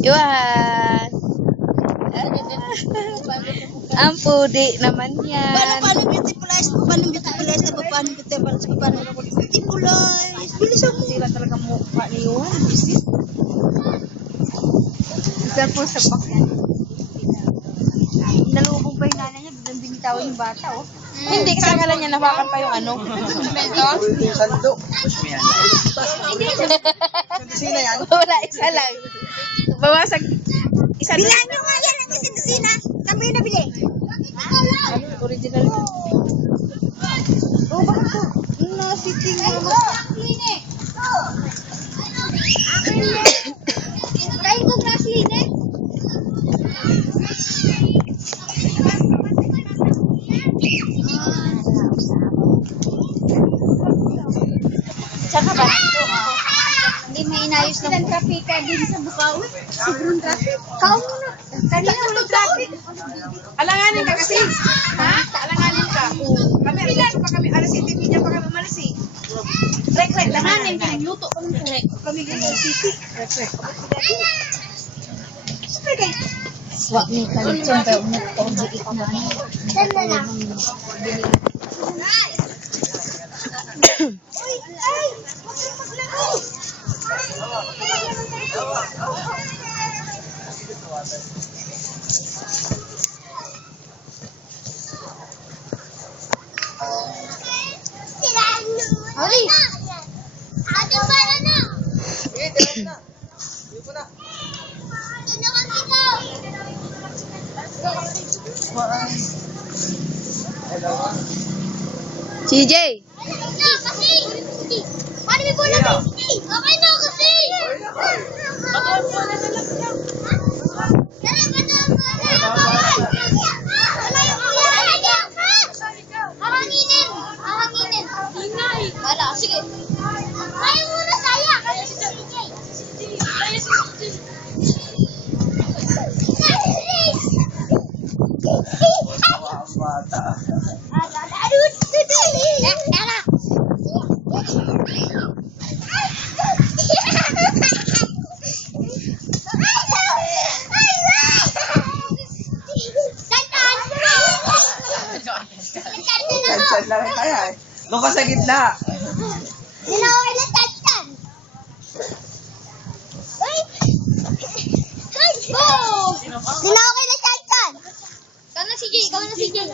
Iwan. Ang pudi naman yan. Paano beautiful-ize mo? Paano beautiful-ize na ba? Paano beautiful-ize? Bilisan mo. Sira talaga mukha ni Johan. Bisis. Isa po sa bakyan. Nalubog pa yung nanay niya, biglang binitawan yung bata, oh. Hindi, kasi akala niya nabakan pa yung ano. Yung sando. Sino yan? Wala, isa lang. Bawasag. Isa lang. Bilang nyo nga yan ang kasi kusina. Saan mo yun nabili? Original. Oh, bakit to? Sitting mo. Kain ko grass line. Saka ba? Hindi may inayos na traffic din sa Bukawi. Sobrang traffic. Kao mo na. Kanina walang traffic. Alanganin ka kasi. Ha? Alanganin ka. Kami, alas pa kami, alas 7:30 pa kami umalis eh. Rek, langanin ka. Luto kami sa rek. Kami ganyan city. Rek. Swak ni kalitsyon pero umat ko ang jiit na. Sanda na. Hali. Ada ba na? Sige, tira na. Sige po na. CJ! Paano may bola ba? Okay na kasi! Hahanginin! Hahanginin! Wala, sige. Ayaw muna saya! Kasi si CJ. Ang bata. Chan lang kaya eh. Doon ka sa gitna. Dinawag na tatan. Uy! Go! Dinawag na tatan. Ikaw na si Jay, ikaw na si Jay.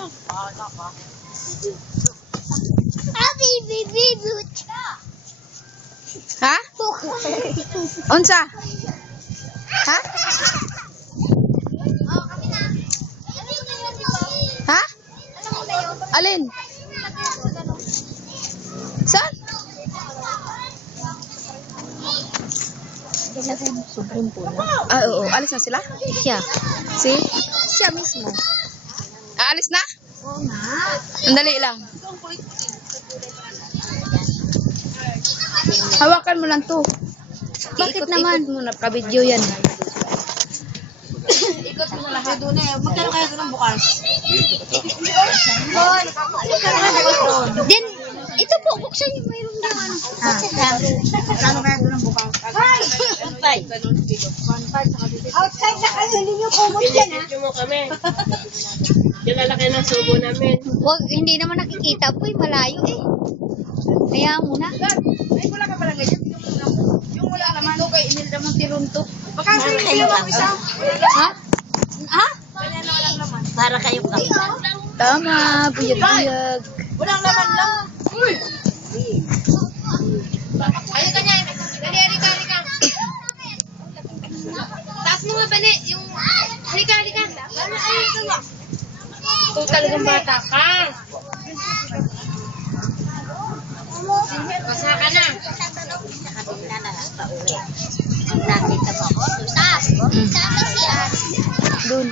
Baby. Ha? Unsa? Ha? Ha? Alin? Saan? Sobrang pula. Ah, oo. Alis na sila? Siya. Siya mismo. Aalis na? Oo nga. Andali lang. Hawakan mo lang to. Bakit naman? Ikot mo na. Ka-video yan. Ikot mo lang kayo doon eh. Magkano kaya doon ang bukas? Then, ito po, buksan niyo mayroon daw ano. Magkano kaya doon ang bukas? Outside na kayo, hindi niyo kumot yan ha. Video mo kami. Yung lalaki ng subo namin. Wag, hindi naman nakikita po, malayo eh. Kaya muna. Ay, wala ka pala ganyan. Yung wala naman. Ito kay Imelda Montironto. Baka Para sa kayo yung kami. isa. Ha? Ha? Para kayo kami. Tama. Buyag-buyag. Walang laman lang. Ayun ka niya. Dali, halika. Taas mo nga bali. Yung... Halika. Ito talagang bata ka. Basa ka na. Kanina na lang pauwi. Ang nakita mo ko, susas. Sabi siya. Doon.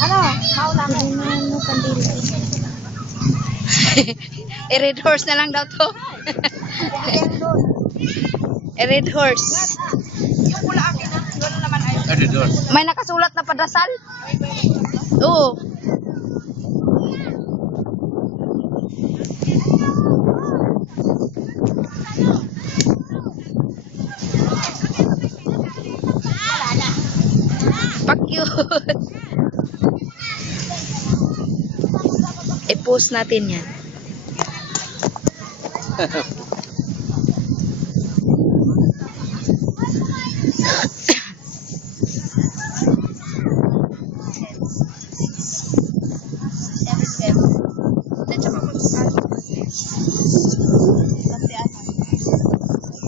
Ano? Maula mo. Red horse na lang daw to. Red horse. Yung pula akin na. Wala naman ay. May nakasulat na padasal? Oo. I-post natin yan.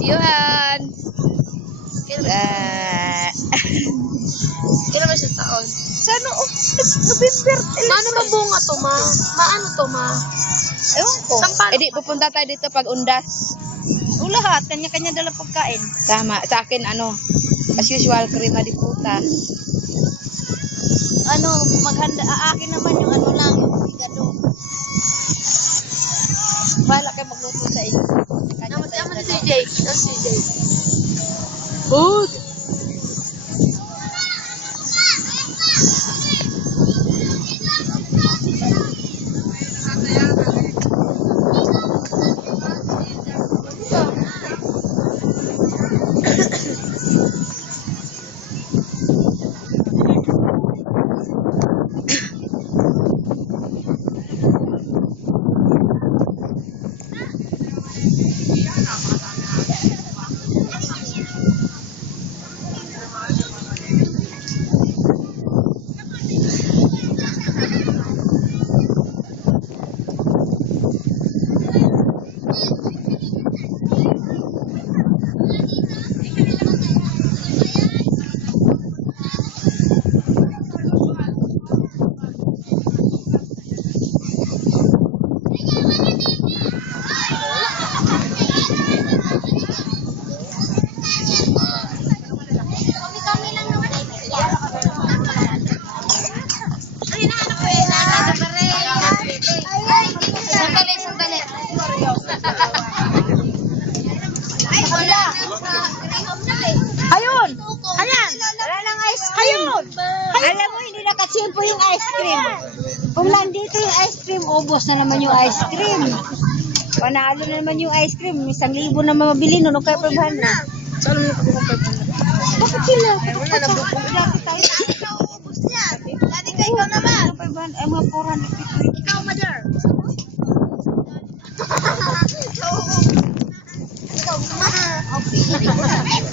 Yuhan! Kailan ba siya taon? Sana, November. Maano ba bunga to, ma? Maano to, ma? Ewan ko. Sampalo. Pupunta tayo dito pag undas. O lahat, kanya-kanya dala pagkain. Tama. Sa akin, as usual, krema di puta. Maghanda, akin naman yung lang, yung higado. Bahala kayo magluto sa inyo. Naman ni CJ. Ang CJ. Food! Sandali. Ayun! Ayan! Wala nang ice cream. Ayun! Alam mo, hindi nakatsimpo yung ice cream. Kung nandito yung ice cream, ubos na naman yung ice cream. Panalo na naman yung ice cream. 1,000 naman mabili nun. O kaya 500. Saan mo nakuha ng 500? Bakit sila? Dati tayo. Ubos yan. Dati ka ikaw naman. 500. Ay, mga 450. Ikaw, mother. Ikaw, ma. Okay.